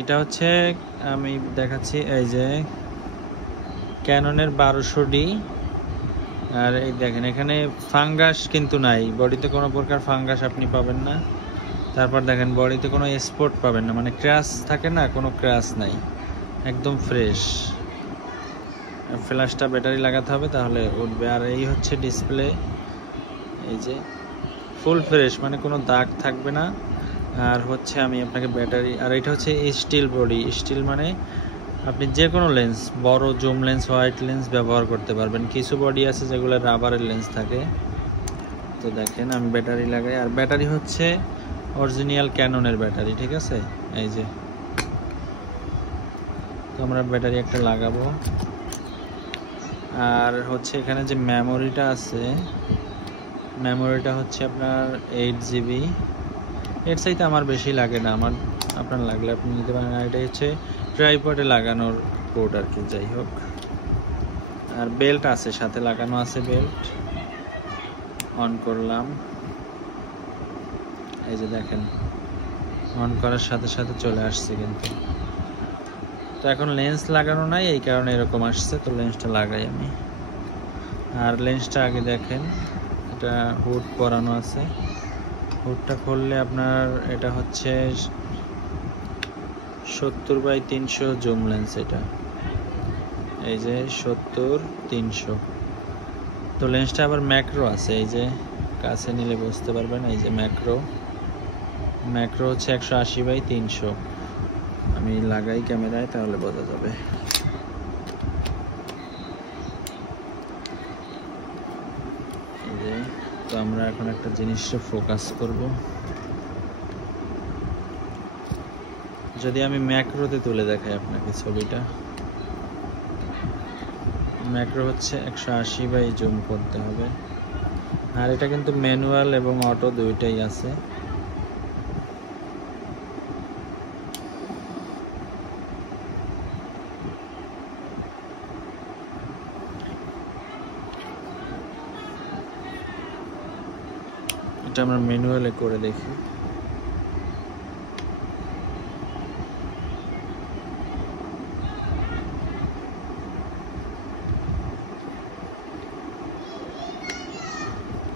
এটা হচ্ছে আমি দেখাচ্ছি, এই যে ক্যাননের 1200D। আর এই দেখেন এখানে ফাঙ্গাস কিন্তু নাই, বডিতে কোনো প্রকার ফাঙ্গাস আপনি পাবেন না। তারপর দেখেন বডিতে কোনো স্পট পাবেন না, মানে ক্র্যাশ থাকে না, কোনো ক্র্যাশ নাই, একদম ফ্রেশ। ফ্ল্যাশটা ব্যাটারি লাগাতে হবে তাহলে উঠবে। আর এই হচ্ছে ডিসপ্লে, এই যে ফুল ফ্রেশ, মানে কোনো দাগ থাকবে না। আর হচ্ছে আমি আপনাকে ব্যাটারি, আর এটা হচ্ছে স্টিল বডি। স্টিল মানে আপনি যে কোনো লেন্স, বড় জুম লেন্স, হোয়াইট লেন্স ব্যবহার করতে পারবেন। কিছু বডি আছে যেগুলো রাবারের লেন্স থাকে। তো দেখেন আমি ব্যাটারি লাগাই, আর ব্যাটারি হচ্ছে অরিজিনাল ক্যাননের ব্যাটারি, ঠিক আছে। এই যে তো আমরা ব্যাটারি একটা লাগাবো। আর হচ্ছে এখানে যে মেমোরিটা আছে, মেমোরিটা হচ্ছে আপনার 8GB। এর চাইতে আমার বেশি লাগে না, আপনার লাগলে আপনি নিতে পারেন। আর এটা হচ্ছে ট্রাইপডে লাগানোর পোর্ট আর কি, যাই হোক। আর বেল্ট আছে, সাথে লাগানো আছে বেল্ট। অন করলাম, এই যে দেখেন অন করার সাথে সাথে চলে আসছে কিন্তু। তো এখন লেন্স লাগানো নাই, এই কারণে এরকম আসছে। তো লেন্সটা লাগাই আমি। আর লেন্সটা আগে দেখেন, এটা হুড পরানো আছে। হুডটা খুললে আপনার এটা হচ্ছে 70x300 জুম লেন্স এটা, এই যে 70-300। তো লেন্সটা আবার ম্যাক্রো আছে, এই যে কাছে নিলে বুঝতে পারবেন। এই যে ম্যাক্রো হচ্ছে 180x300। আমি লাগাই ক্যামেরায় তাহলে বোঝা যাবে। এই যে, তো আমরা এখন একটা জিনিসে ফোকাস করব। যদি আমি ম্যাক্রোতে তুলে দেখাই আপনাকে ছবিটা, ম্যাক্রো হচ্ছে 180 জুম করতে হবে। আর এটা কিন্তু ম্যানুয়াল এবং অটো দুইটাই আছে। এটা আমরা ম্যানুয়ালে করে দেখি।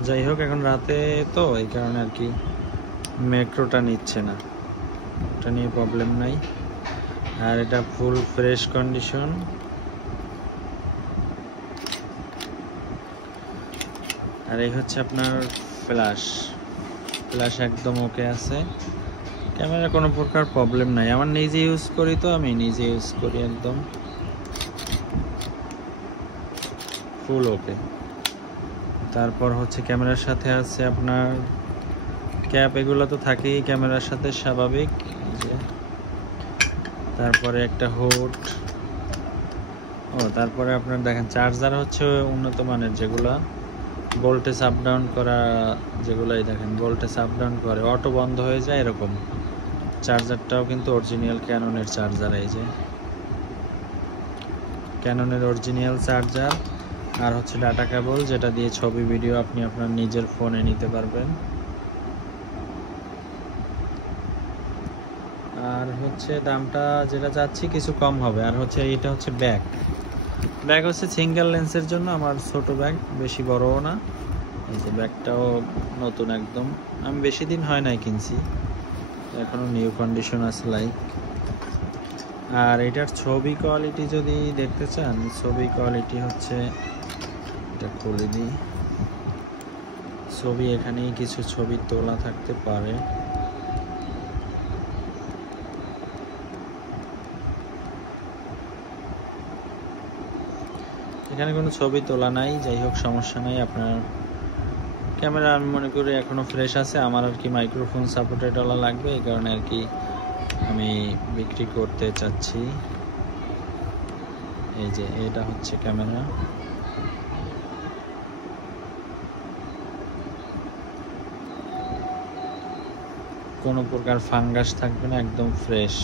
যাই হোক, এখন রাতে তো এই কারণে আর কি ম্যাক্রোটা নিচ্ছে না, এটা নিয়ে প্রবলেম নাই। আর এটা ফুল ফ্রেশ কন্ডিশন। আর এই হচ্ছে আপনার ফ্ল্যাশ একদম ওকে আছে। ক্যামেরা কোনো প্রকার প্রবলেম নাই, আমার নিজে ইউজ করি, তো আমি নিজে ইউজ করি, একদম ফুল ওকে। তারপর হচ্ছে ক্যামেরার সাথে আছে আপনার ক্যাপ, এগুলো তো থাকেই ক্যামেরার সাথে স্বাভাবিক। যে তারপরে একটা হুড। তারপরে আপনার দেখেন চার্জার হচ্ছে উন্নত মানের, যেগুলো ভোল্টেজ আপ ডাউন করা, যেগুলোই দেখেন ভোল্টেজ আপ ডাউন করে, অটো বন্ধ হয়ে যায় এরকম। চার্জারটাও কিন্তু অরিজিনাল ক্যাননের চার্জার, এই যে ক্যাননের অরিজিনাল চার্জার। আর হচ্ছে ডাটা কেবল, যেটা দিয়ে ছবি ভিডিও আপনি আপনার নিজের ফোনে নিতে পারবেন। আর হচ্ছে দামটা যেটা চাচ্ছি কিছু কম হবে। আর হচ্ছে এটা হচ্ছে ব্যাগ হচ্ছে সিঙ্গেল লেন্সের জন্য, আমার ছোট ব্যাগ, বেশি বড়ও না। এই যে ব্যাগটাও নতুন একদম, আমি বেশি দিন হয় নাই কিনছি, এখনো নিউ কন্ডিশন আছে লাইক। আর এটার ছবি কোয়ালিটি যদি দেখতে চান, ছবি কোয়ালিটি হচ্ছে, এটা খুলে দিই। ছবি এখানেই কিছু ছবি তোলা থাকতে পারে। এখানে কোনো ছবি তোলা নাই, যাই হোক সমস্যা নাই। আপনার ক্যামেরা আমি মনে করি এখনো ফ্রেশ আছে। আমার আর কি মাইক্রোফোন সাপোর্টেড ওলা লাগবে, এই কারণে আর কি আমি বিক্রি করতে চাচ্ছি। এই যে এটা হচ্ছে ক্যামেরা। কোনো প্রকার ফাঙ্গাস থাকবে না, একদম ফ্রেশ।